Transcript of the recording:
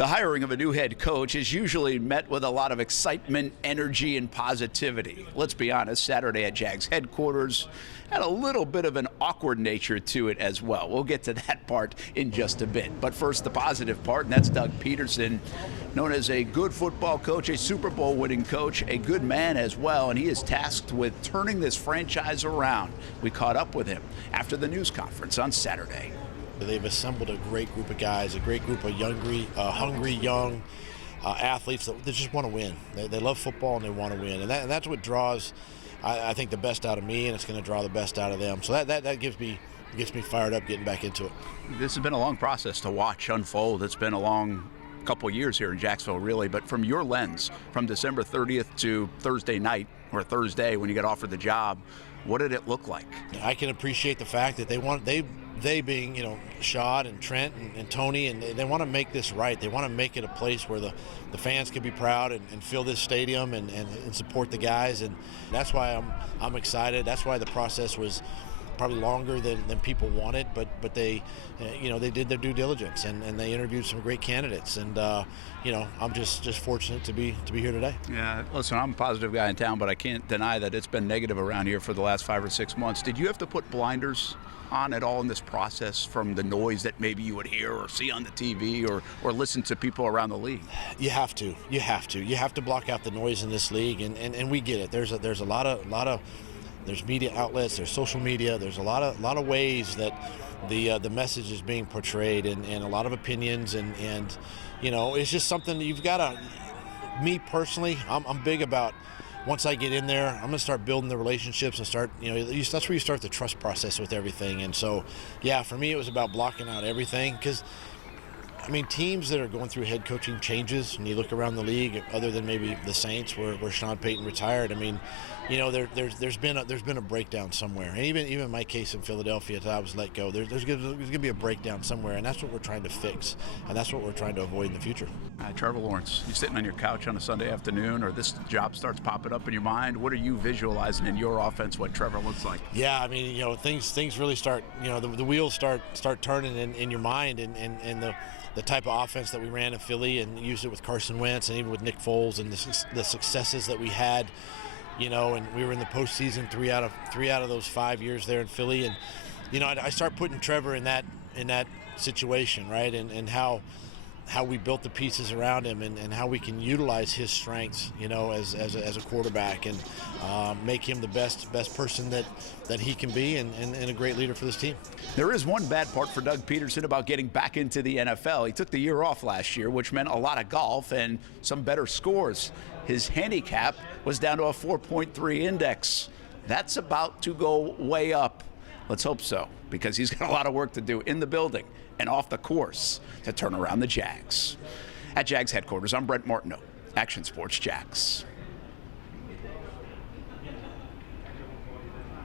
The hiring of a new head coach is usually met with a lot of excitement, energy, and positivity. Let's be honest, Saturday at Jags headquarters had a little bit of an awkward nature to it as well. We'll get to that part in just a bit. But first, the positive part, and that's Doug Pederson, known as a good football coach, a Super Bowl winning coach, a good man as well, and he is tasked with turning this franchise around. We caught up with him after the news conference on Saturday. They've assembled a great group of guys, a great group of hungry young athletes that just want to win. They love football and they want to win, and that's what draws, I think, the best out of me, and it's going to draw the best out of them. So that gets me fired up getting back into it. This has been a long process to watch unfold. It's been a long couple years here in Jacksonville, really, but from your lens, from December 30th to Thursday night, or Thursday when you got offered the job, what did it look like? I can appreciate the fact that they being, Shad and Trent and Tony, and they want to make this right. They want to make it a place where the fans can be proud and fill this stadium and support the guys, and that's why I'm excited. That's why the process was probably longer than people wanted, but they they did their due diligence and they interviewed some great candidates, and I'm just fortunate to be here today. Yeah, listen, I'm a positive guy in town, but I can't deny that it's been negative around here for the last 5 or 6 months. Did you have to put blinders on at all in this process from the noise that maybe you would hear or see on the TV or listen to people around the league? You have to block out the noise in this league, and we get it. There's a lot of there's media outlets, there's social media, there's a lot of ways that the message is being portrayed, and a lot of opinions, and it's just something that you've got to. Me personally, I'm big about. Once I get in there, I'm going to start building the relationships and start, that's where you start the trust process with everything. And so, yeah, for me, it was about blocking out everything, because, teams that are going through head coaching changes, and you look around the league, other than maybe the Saints, where Sean Payton retired, there's been a breakdown somewhere. And even in my case in Philadelphia, as I was let go, there's going to be a breakdown somewhere, and that's what we're trying to fix, and that's what we're trying to avoid in the future. Trevor Lawrence, you're sitting on your couch on a Sunday afternoon, or this job starts popping up in your mind. What are you visualizing in your offense, what Trevor looks like? Yeah, things really start, the wheels start turning in your mind, and the type of offense that we ran in Philly and used it with Carson Wentz and even with Nick Foles, and the successes that we had, and we were in the postseason three out of those 5 years there in Philly, and I start putting Trevor in that situation, right, and how we built the pieces around him, and how we can utilize his strengths, as a quarterback, and make him the best person that he can be, and a great leader for this team. There is one bad part for Doug Pederson about getting back into the NFL. He took the year off last year, which meant a lot of golf and some better scores. His handicap was down to a 4.3 index. That's about to go way up. Let's hope so, because he's got a lot of work to do in the building and off the course to turn around the Jags. At Jags headquarters, I'm Brent Martineau, Action Sports Jags.